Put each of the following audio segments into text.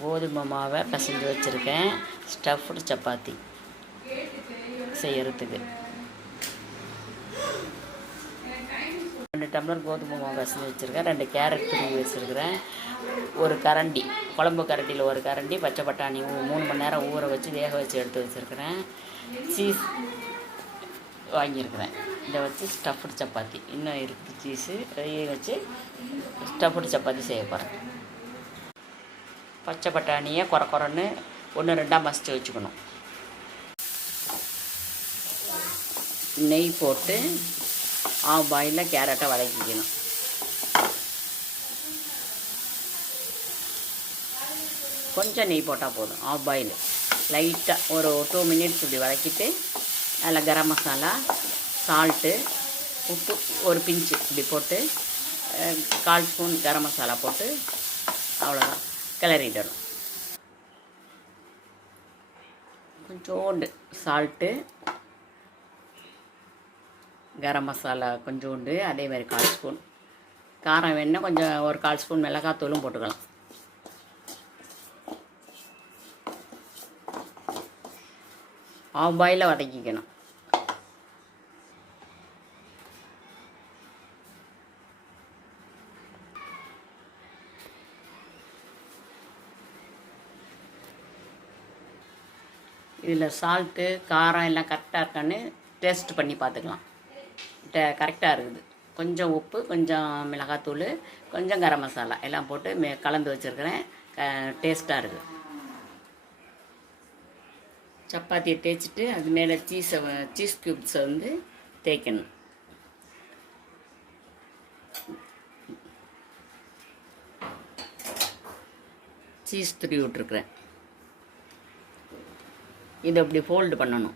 கோதுமை மாவை பிசைஞ்சு வச்சுருக்கேன் ஸ்டஃப்டு சப்பாத்தி செய்கிறதுக்கு. 2 டம்ளர் கோதுமை மாவு பிசைஞ்சு வச்சுருக்கேன். 2 கேரட் துருவி வச்சுருக்கிறேன். ஒரு கரண்டி குழம்பு கரண்டியில் ஒரு கரண்டி பச்சை பட்டாணி 3 மணி நேரம் ஊற வச்சு வேக வச்சு எடுத்து வச்சுருக்கிறேன். சீஸ் வாங்கியிருக்கிறேன். இதை வச்சு ஸ்டஃப்டு சப்பாத்தி இன்னும் இருக்குது. சீஸு இதையும் வச்சு ஸ்டஃப்டு சப்பாத்தி செய்ய போகிறேன். பச்சை பட்டாணியை குறன்னு 1-2 மசித்து வச்சுக்கணும். நெய் போட்டு ஆஃப் பாயிலில் கேரட்டை வதக்கிக்கணும். கொஞ்சம் நெய் போட்டால் போதும். ஆஃப் பாயில் லைட்டாக ஒரு 2 மினிட்ஸ் இப்படி வதக்கிட்டு அதில் கரம் மசாலா, சால்ட்டு, உப்பு ஒரு பிஞ்சு இப்படி போட்டு 1/4 ஸ்பூன் கரம் மசாலா போட்டு அவ்வளோதான் கிளறிடணும். கொஞ்சோண்டு சால்ட்டு, கரம் மசாலா கொஞ்சோண்டு, அதேமாதிரி 1/4 ஸ்பூன் காரம் வேணுன்னா கொஞ்சம் ஒரு 1/4 ஸ்பூன் மிளகாத்தூளும் போட்டுக்கலாம். ஆஃப் பாயிலில் வதக்கிக்கணும். இதில் சால்ட்டு காரம் எல்லாம் கரெக்டாக இருக்கான்னு டேஸ்ட் பண்ணி பார்த்துக்கலாம். கரெக்டாக இருக்குது. கொஞ்சம் உப்பு, கொஞ்சம் மிளகாத்தூள், கொஞ்சம் கரம் மசாலா எல்லாம் போட்டு கலந்து வச்சுருக்கிறேன். டேஸ்ட்டாக இருக்குது. சப்பாத்தியை தேய்ச்சிட்டு அது மேலே சீஸ் க்யூப்ஸை வந்து தேய்க்கணும். சீஸ் துருவி விட்ருக்குறேன். இதை அப்படி ஃபோல்டு பண்ணணும்.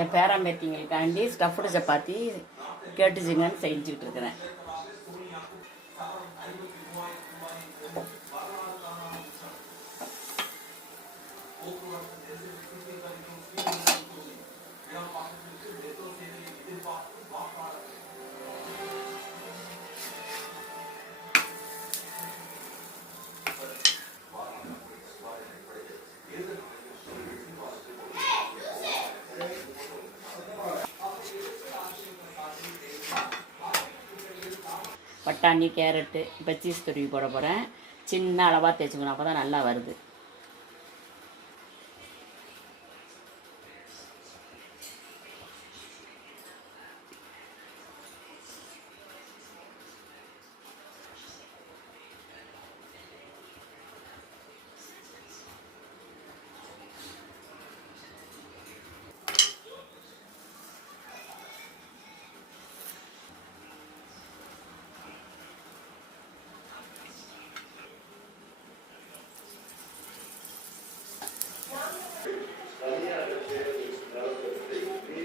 என் பேரம்பேத்திங்களுக்காண்டி ஸ்டஃப்டு சப்பாத்தி கேட்டுச்சிங்கன்னு செஞ்சுக்கிட்டு இருக்கிறேன். பட்டாணி, கேரட்டு, இப்போ சீஸ் துருவி போட போகிறேன். சின்ன அளவாக தேய்ச்சிக்கணும், அப்போ தான் நல்லா வருது.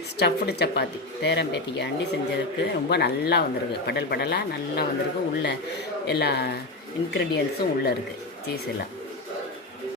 ஸ்டஃப்டு சப்பாத்தி பேரம்பேத்திக்காண்டி செஞ்சதுக்கு ரொம்ப நல்லா வந்திருக்கு. படலாக நல்லா வந்திருக்கு. உள்ள எல்லா இன்க்ரீடியன்ஸும் உள்ளே இருக்குது. சீஸ் எல்லாம்